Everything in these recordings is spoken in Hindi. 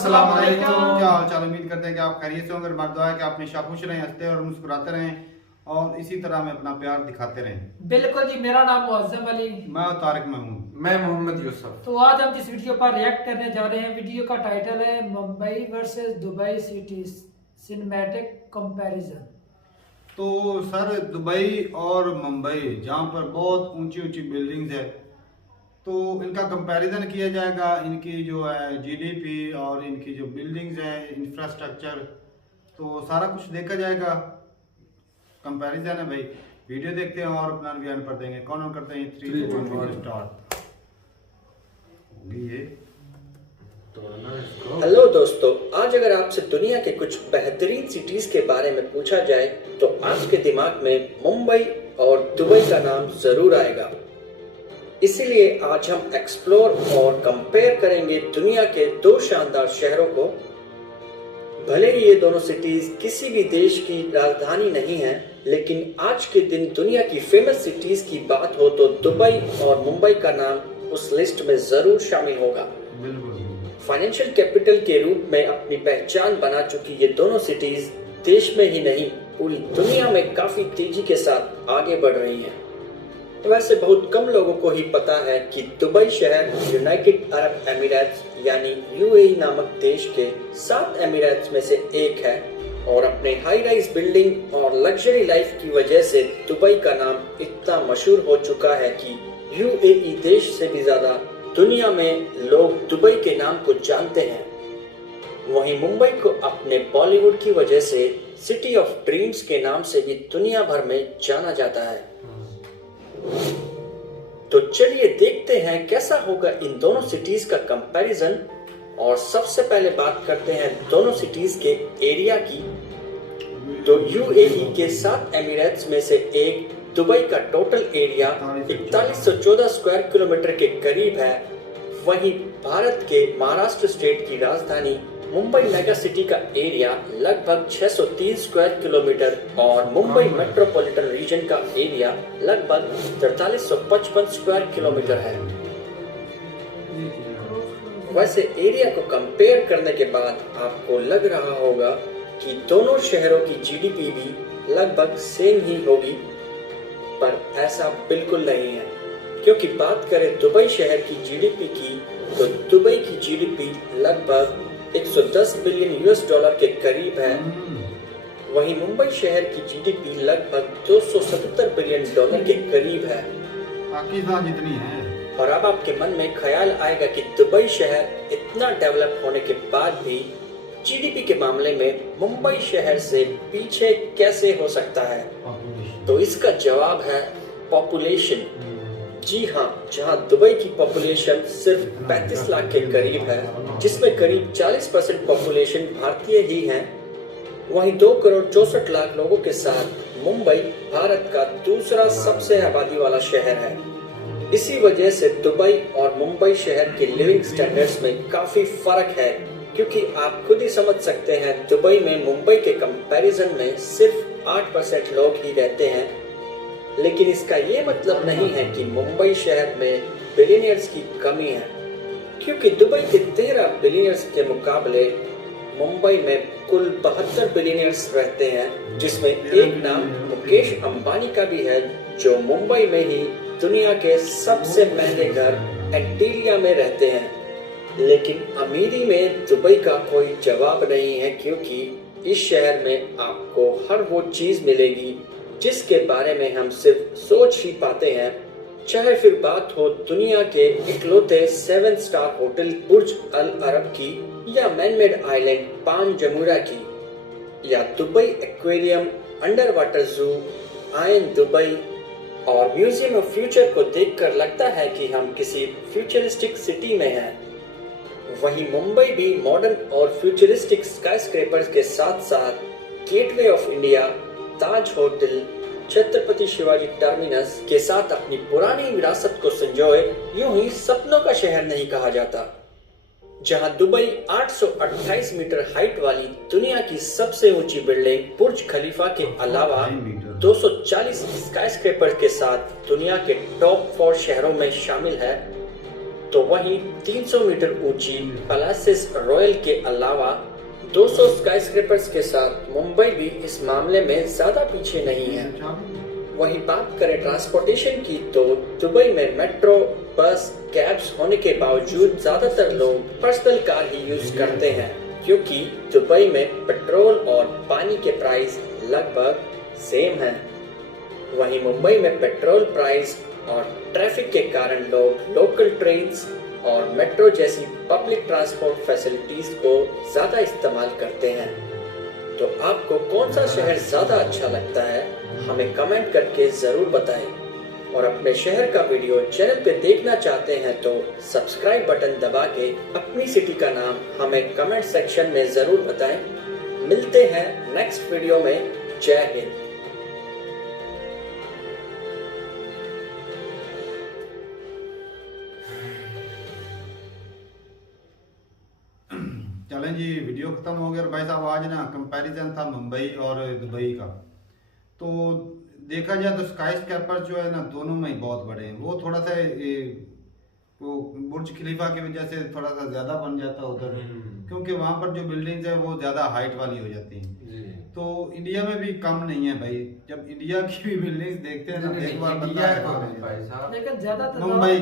अस्सलाम वालेकुम। क्या हाल चाल, उम्मीद करते हैं कि आप खैरियत से होंगे। हमारी दुआ है कि आप हमेशा खुश रहें, हंसते और मुस्कुराते रहें और इसी तरह हमें अपना प्यार दिखाते रहें। बिल्कुल जी, मेरा नाम मुअज्जम अली, मैं तारिक महमूद। मैं मोहम्मद यूसुफ। तो आज हम जिस वीडियो पर रिएक्ट करने जा रहे हैं, वीडियो का टाइटल है Mumbai versus Dubai cities cinematic comparison. तो सर, दुबई और मुंबई जहाँ पर बहुत ऊंची ऊंची बिल्डिंग्स है, तो इनका कंपैरिजन किया जाएगा। इनकी जो है जीडीपी और इनकी जो बिल्डिंग्स है, इंफ्रास्ट्रक्चर, तो सारा कुछ देखा जाएगा। कंपैरिजन है भाई। वीडियो देखते हैं और अपना बयान पर देंगे। कौन ऑन करते हैं? 3 2 1 स्टार्ट होगी ये। हेलो दोस्तों, आज अगर आपसे दुनिया के कुछ बेहतरीन सिटीज के बारे में पूछा जाए तो आपके दिमाग में मुंबई और दुबई का नाम जरूर आएगा। इसीलिए आज हम एक्सप्लोर और कंपेयर करेंगे दुनिया के दो शानदार शहरों को। भले ही ये दोनों सिटीज किसी भी देश की राजधानी नहीं है, लेकिन आज के दिन दुनिया की फेमस सिटीज की बात हो तो दुबई और मुंबई का नाम उस लिस्ट में जरूर शामिल होगा। फाइनेंशियल कैपिटल के रूप में अपनी पहचान बना चुकी ये दोनों सिटीज देश में ही नहीं, पूरी दुनिया में काफी तेजी के साथ आगे बढ़ रही हैं। वैसे बहुत कम लोगों को ही पता है कि दुबई शहर यूनाइटेड अरब एमिरेट्स यानी यूएई नामक देश के 7 एमिरेट्स में से एक है और अपने हाई राइज बिल्डिंग और लग्जरी लाइफ की वजह से दुबई का नाम इतना मशहूर हो चुका है कि यूएई देश से भी ज्यादा दुनिया में लोग दुबई के नाम को जानते हैं। वहीं मुंबई को अपने बॉलीवुड की वजह से सिटी ऑफ ड्रीम्स के नाम से भी दुनिया भर में जाना जाता है। तो चलिए देखते हैं कैसा होगा इन दोनों सिटीज का कंपैरिजन। और सबसे पहले बात करते हैं दोनों सिटीज के एरिया की। तो यूएई के 7 एमिरेट्स में से एक दुबई का टोटल एरिया 4114 स्क्वायर किलोमीटर के करीब है। वहीं भारत के महाराष्ट्र स्टेट की राजधानी मुंबई मेगा सिटी का एरिया लगभग 603 स्क्वायर किलोमीटर और मुंबई मेट्रोपॉलिटन रीजन का एरिया लगभग 4355 स्क्वायर किलोमीटर है। वैसे एरिया को कंपेयर करने के बाद आपको लग रहा होगा कि दोनों शहरों की जीडीपी भी लगभग सेम ही होगी, पर ऐसा बिल्कुल नहीं है। क्योंकि बात करें दुबई शहर की जीडीपी की, तो दुबई की जीडीपी लगभग 110 बिलियन यूएस डॉलर के करीब है। वहीं मुंबई शहर की जीडीपी लगभग 277 बिलियन डॉलर के करीब है। पाकिस्तान जितनी है। और अब आपके मन में ख्याल आएगा कि दुबई शहर इतना डेवलप होने के बाद भी जीडीपी के मामले में मुंबई शहर से पीछे कैसे हो सकता है? तो इसका जवाब है पॉपुलेशन। जी हाँ, जहाँ दुबई की पॉपुलेशन सिर्फ 35 लाख के करीब है, जिसमें करीब 40% पॉपुलेशन भारतीय ही है, वहीं 2 करोड़ 64 लाख लोगों के साथ मुंबई भारत का दूसरा सबसे आबादी वाला शहर है। इसी वजह से दुबई और मुंबई शहर के लिविंग स्टैंडर्ड्स में काफी फर्क है, क्योंकि आप खुद ही समझ सकते हैं दुबई में मुंबई के कंपैरिजन में सिर्फ 8% लोग ही रहते हैं। लेकिन इसका ये मतलब नहीं है कि मुंबई शहर में बिलियनियर्स की कमी है, क्योंकि दुबई के 13 बिलियनियर्स के मुकाबले मुंबई में कुल 72 बिलियनियर्स रहते हैं, जिसमें एक नाम मुकेश अंबानी का भी है, जो मुंबई में ही दुनिया के सबसे महंगे घर एंटीलिया में रहते हैं। लेकिन अमीरी में दुबई का कोई जवाब नहीं है, क्योंकि इस शहर में आपको हर वो चीज मिलेगी जिसके बारे में हम सिर्फ सोच ही पाते हैं। चाहे फिर बात हो दुनिया के इकलौते 7 स्टार होटल बुर्ज अल अरब की, या मैनमेड आइलैंड पाम जमूरा की, या दुबई एक्वेरियम, अंडर वाटर जू, आयन दुबई और म्यूजियम ऑफ फ्यूचर को देखकर लगता है कि हम किसी फ्यूचरिस्टिक सिटी में हैं। वहीं मुंबई भी मॉडर्न और फ्यूचरिस्टिक स्काईस्क्रेपर्स के साथ साथ gateway of India, Taj hotel, Chhatrapati Shivaji terminus के साथ अपनी पुरानी विरासत को संजोए यूं ही सपनों का शहर नहीं कहा जाता। जहां दुबई 828 मीटर हाइट वाली दुनिया की सबसे ऊंची बिल्डिंग बुर्ज खलीफा के अलावा 240 स्काईस्क्रेपर के साथ दुनिया के टॉप 4 शहरों में शामिल है, तो वहीं 300 मीटर ऊंची पैलेसिस रॉयल के अलावा 200 स्काईस्क्रेपर्स के साथ मुंबई भी इस मामले में ज्यादा पीछे नहीं है। वहीं बात करें ट्रांसपोर्टेशन की तो दुबई में मेट्रो, बस, कैब्स होने के बावजूद ज्यादातर लोग पर्सनल कार ही यूज करते हैं, क्योंकि दुबई में पेट्रोल और पानी के प्राइस लगभग सेम हैं। वहीं मुंबई में पेट्रोल प्राइस और ट्रैफिक के कारण लोग लोकल ट्रेन्स और मेट्रो जैसी पब्लिक ट्रांसपोर्ट फैसिलिटीज को ज्यादा इस्तेमाल करते हैं। तो आपको कौन सा शहर ज्यादा अच्छा लगता है, हमें कमेंट करके जरूर बताएं। और अपने शहर का वीडियो चैनल पे देखना चाहते हैं तो सब्सक्राइब बटन दबा के अपनी सिटी का नाम हमें कमेंट सेक्शन में जरूर बताएं। मिलते हैं नेक्स्ट वीडियो में। जय हिंद। चलें जी, वीडियो ख़त्म हो गया। और भाई साहब आज ना कंपैरिजन था मुंबई और दुबई का। तो देखा जाए तो स्काई स्क्रैपर जो है ना दोनों में ही बहुत बड़े हैं। वो थोड़ा सा वो बुर्ज खलीफा की वजह से थोड़ा सा ज़्यादा बन जाता है उधर, क्योंकि वहाँ पर जो बिल्डिंग्स है वो ज़्यादा हाइट वाली हो जाती हैं। तो इंडिया में भी कम नहीं है भाई। जब इंडिया की भी बिल्डिंग्स देखते हैं ना, एक बार बनता है भाई साहब, लेकिन ज्यादा मुंबई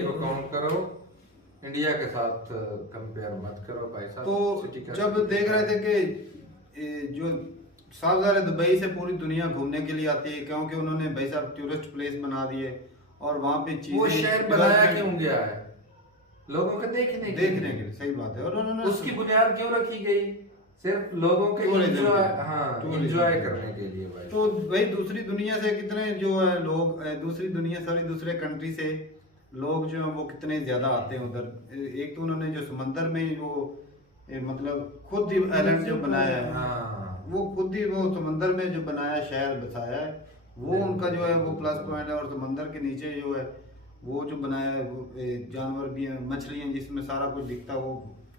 को काउंट करो, इंडिया के साथ कंपेयर मत करो भाई साहब। तो जब देख रहे थे कि जो साहब ज़ाहिर दुबई से पूरी दुनिया घूमने के लिए आती है, क्योंकि उन्होंने भाई साहब टूरिस्ट प्लेस बना दिए और वहाँ पे वो शहर बनाया क्यों गया है? लोगों के देखने के लिए। सही बात है। और उन्होंने उसकी बुनियाद क्यों रखी गई? सिर्फ लोगों के एंजॉय करने के लिए भाई। तो भाई दूसरी दुनिया से कितने जो है लोग दूसरे कंट्री से लोग जो है वो कितने ज्यादा आते हैं उधर। एक तो उन्होंने जो समंदर में वो मतलब खुद ही आइलैंड जो बनाया है, वो खुद ही वो समंदर में जो बनाया शहर बसाया है, वो उनका जो है वो प्लस पॉइंट है। और समंदर के नीचे जो है वो जो बनाया है वो जानवर भी हैं, मछलियाँ, जिसमें सारा कुछ दिखता है, वो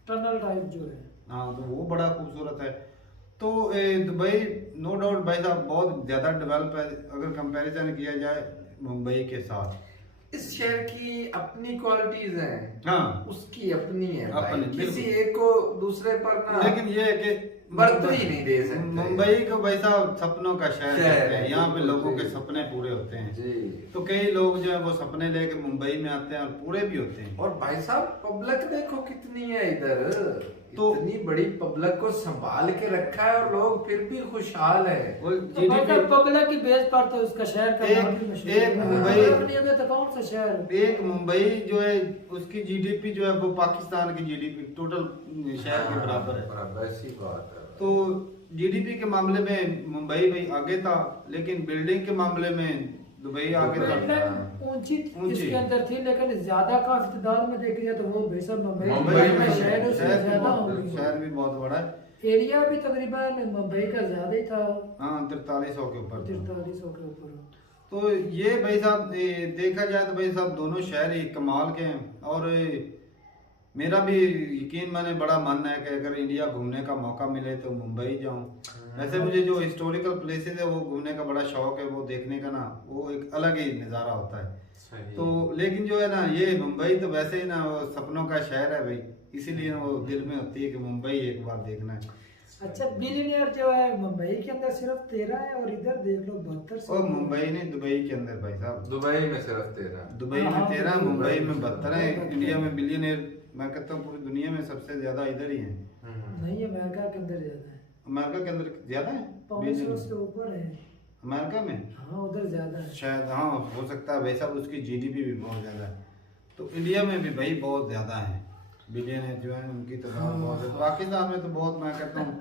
टनल टाइप जो है। हाँ, तो वो बड़ा खूबसूरत है। तो दुबई नो डाउट भाई साहब बहुत ज़्यादा डेवलप है अगर कंपैरिजन किया जाए मुंबई के साथ। इस शहर की अपनी क्वालिटीज हैं, हाँ, उसकी अपनी है भाई। अपनी, किसी बिल्कुल। एक को दूसरे पर ना, लेकिन ये है कि बर्तन ही नहीं दे सकते। मुंबई को भाई साहब सपनों का शहर कहते हैं। यहाँ पे लोगों के सपने पूरे होते हैं जी। तो कई लोग जो है वो सपने लेके मुंबई में आते हैं और पूरे भी होते हैं। और भाई साहब पब्लिक देखो कितनी है इधर, तो इतनी बड़ी पब्लिक को संभाल के रखा है और लोग फिर भी खुशहाल है। पब्लिक की बेस पर तो उसका शहर का नाम भी मशहूर है। मुंबई तो कौन सा शहर? एक मुंबई जो है उसकी जीडीपी जो है वो पाकिस्तान की जीडीपी टोटल शहर के बराबर है। बराबर, ऐसी बात है। तो जीडीपी के मामले में मुंबई भाई आगे था, लेकिन बिल्डिंग के मामले में दुबई आगे था। बिल्डिंग ऊंची इसके अंदर थी, लेकिन ज्यादा का इस्तेदाद में देखा जाए तो वो भाई साहब मुंबई में शहर उससे ज्यादा होगी। शहर भी बहुत बड़ा है। एरिया भी तकरीबन मुंबई का ज्यादा ही था। हाँ, 4300 के ऊपर था। 4300 के ऊपर। तो ये भाई साहब देखा जाए तो भाई साहब दोनों शहर ही कमाल के हैं। और मेरा भी यकीन माने बड़ा मन है कि अगर इंडिया घूमने का मौका मिले तो मुंबई जाऊं। वैसे मुझे जो हिस्टोरिकल प्लेसेस है वो घूमने का बड़ा शौक है, वो देखने का ना, वो एक अलग ही नज़ारा होता है। तो लेकिन जो है ना ये मुंबई तो वैसे ही ना वो सपनों का शहर है भाई, इसीलिए वो दिल में होती है कि मुंबई एक बार देखना है। अच्छा, बिलियनियर जो है मुंबई के अंदर सिर्फ 13 है और इधर देख लो 72। और मुंबई नहीं, दुबई के अंदर भाई साहब। दुबई में सिर्फ 13, दुबई में 13, मुंबई में 72 है। इंडिया में बिलियनियर मैं कहता हूँ पूरी दुनिया में सबसे ज्यादा इधर ही है। नहीं, अमेरिका के अंदर ज्यादा है। अमेरिका के अंदर ज्यादा है, 500 से ऊपर है अमेरिका में। हाँ, उधर ज्यादा है शायद, हाँ हो सकता है वैसा। उसकी जीडीपी भी बहुत ज्यादा है। तो इंडिया में भी भाई बहुत ज्यादा है बिलियनियर जो है उनकी तो बहुत है। पाकिस्तान में तो बहुत, मैं कहता हूँ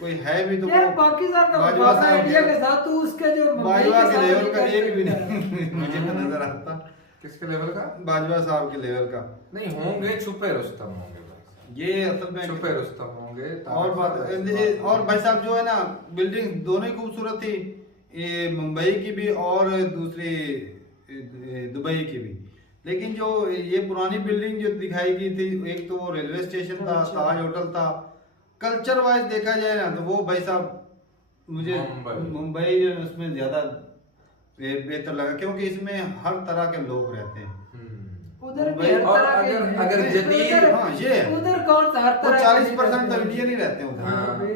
कोई है भी तो यार पाकिस्तान का मुकाबला इंडिया के साथ तो उसके जो बाजवा के लेवल का एक भी नहीं मुझे तो नजर आता। किसके लेवल का? बाजवा साहब के लेवल का नहीं होंगे, छुपे रुस्तम होंगे भाई। ये असल में छुपे रुस्तम होंगे। और बात और भाई साहब जो है ना बिल्डिंग दोनों ही खूबसूरत थी, ये मुंबई की भी और दूसरी दुबई की भी। लेकिन जो ये पुरानी बिल्डिंग जो दिखाई गई थी, एक तो वो रेलवे स्टेशन था, ताज होटल था। कल्चर वाइज देखा जाए ना तो वो भाई साहब मुझे मुंबई जो उसमें ज्यादा बेहतर लगा, क्योंकि इसमें हर तरह के लोग रहते हैं। उधर भी हर और तरह के अगर- हैं। अगर जदीद- उधर- हाँ, ये है। उधर कौन सा हर वो तरह 40% तो इंडियन ही रहते हैं उधर। हाँ।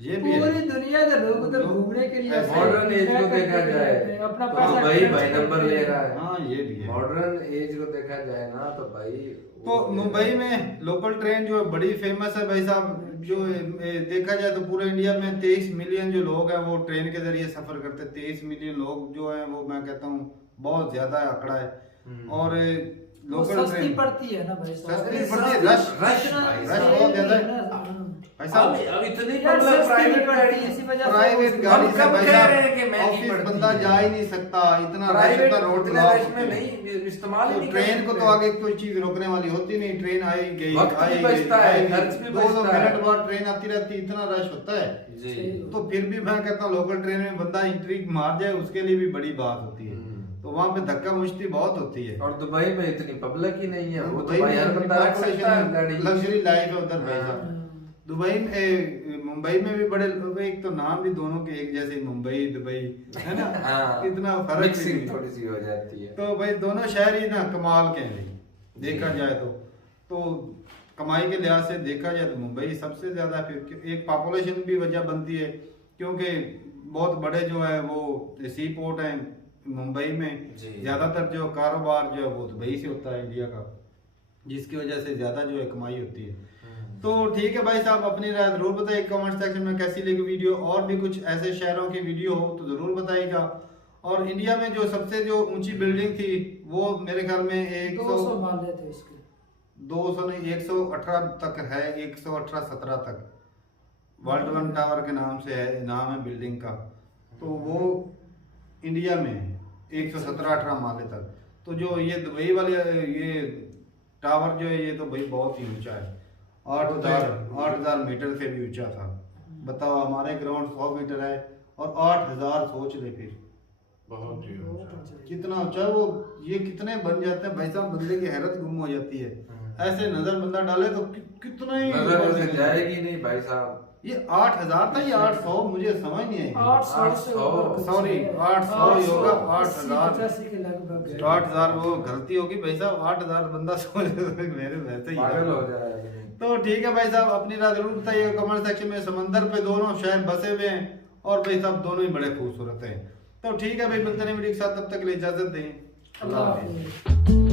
ये भी है। पूरी दुनिया के लोग उधर लोग घूमने के लिए ऐसे मॉडर्न एज को देखा जाए अपना तो पैसा दुबई खर्च भाई नंबर करते ले हैं। रहा है। हाँ, ये भी है। मॉडर्न एज को देखा जाए ना तो भाई तो मुंबई में लोकल ट्रेन जो है बड़ी फेमस है भाई साहब। जो देखा जाए तो पूरे इंडिया में 23 मिलियन जो लोग हैं वो ट्रेन के जरिए सफर करते हैं। 23 मिलियन लोग जो है वो मैं कहता हूँ बहुत ज्यादा आंकड़ा है। और वो लोकल सस्ती ट्रेन पड़ती है ना भाई साहब। सस्ती पड़ती है। रश रश रश बहुत ज्यादा है भाई साहब। अब इतनी यार मतलब सस्ती प्राइवेट नहीं पड़ती गाड़ी इसी वजह से प्राइवेट वो- गाड़ी हम से कब भाई कह रहे हैं कि साहब महंगी ऑफिस पड़ती बंदा है। जा ही नहीं सकता। इतना रश प्राइवेट होता, रोड इतने ब्लॉक रश में होते हैं। नहीं इस्तेमाल ही तो नहीं ट्रेन को कर तो सकते। आगे कोई चीज रोकने वाली होती नहीं। ट्रेन आई गई वक्त भी आई बचता है, आई गई। खर्च भी 2-2 बचता है। मिनट बाद ट्रेन आती रहती है। इतना रश होता है। जी तो फिर भी मैं कहता हूँ लोकल ट्रेन में बंदा एंट्री मार जाए उसके लिए भी बड़ी बात होती है। तो वहाँ पे धक्का मुश्ती बहुत होती है। और दुबई में इतनी पब्लिक ही नहीं है। वो तो दुबई भाई हर में बंदा रख सकता है गाड़ी। लग्जरी लाइफ है उधर भाई हाँ। साहब। दुबई में मुंबई में भी बड़े एक तो नाम भी दोनों के एक जैसे मुंबई दुबई है ना। हाँ। इतना फर्क भी मिक्सिंग नहीं। थोड़ी सी हो जाती है। तो भाई दोनों शहर ही ना कमाल के हैं भाई देखा जाए तो कमाई के लिहाज से देखा जाए तो मुंबई सबसे ज्यादा। फिर एक पॉपुलेशन भी वजह बनती है क्योंकि बहुत बड़े जो है वो सी पोर्ट हैं मुंबई में। जी। ज्यादातर जो कारोबार जो है वो दुबई से होता है इंडिया का, जिसकी वजह से ज्यादा जो है कमाई होती है। तो ठीक है भाई साहब, अपनी राय जरूर बताइए कमेंट सेक्शन में कैसी लगी वीडियो। और भी कुछ ऐसे शहरों की वीडियो हो तो जरूर बताइएगा। और इंडिया में जो सबसे जो ऊंची बिल्डिंग थी वो मेरे ख्याल में 200 मान लेते उसके 200 नहीं 118 तक है। 118-17 तक वर्ल्ड वन टावर के नाम से है, नाम है बिल्डिंग का। तो वो इंडिया में है 117-18 माले तक। तो जो ये दुबई वाले ये टावर जो है ये तो भाई बहुत ही ऊंचा है। 8,000 मीटर से भी ऊंचा था। बताओ हमारे ग्राउंड 100 मीटर है और 8,000 सोच ले फिर बहुत ही कितना ऊंचा है वो। ये कितने बन जाते हैं भाई साहब, बंदे की हैरत गुम हो जाती है। ऐसे नजर बंदा डाले तो कितना ही नजर ऊपर से निकल जाएगी नहीं भाई साहब। ये 8,000 था या 800 मुझे समझ नहीं आई। 800 से ऊपर कुछ सॉरी, है। 800 ही होगा, 80, 8,000 85 के लगभग है। 8,000 वो गलती होगी भाई साहब। 8,000 बंदा सोच मेरे वैसे ही पागल हो जाएगा। तो ठीक है भाई साहब, अपनी राय जरूर बताइए कमेंट सेक्शन में। समंदर पे दोनों शहर बसे हुए हैं और भाई साहब दोनों ही बड़े खूबसूरत हैं। तो ठीक है भाई, मिलते हैं वीडियो के साथ, तब तक के लिए इजाजत दें। अल्लाह हाफिज़।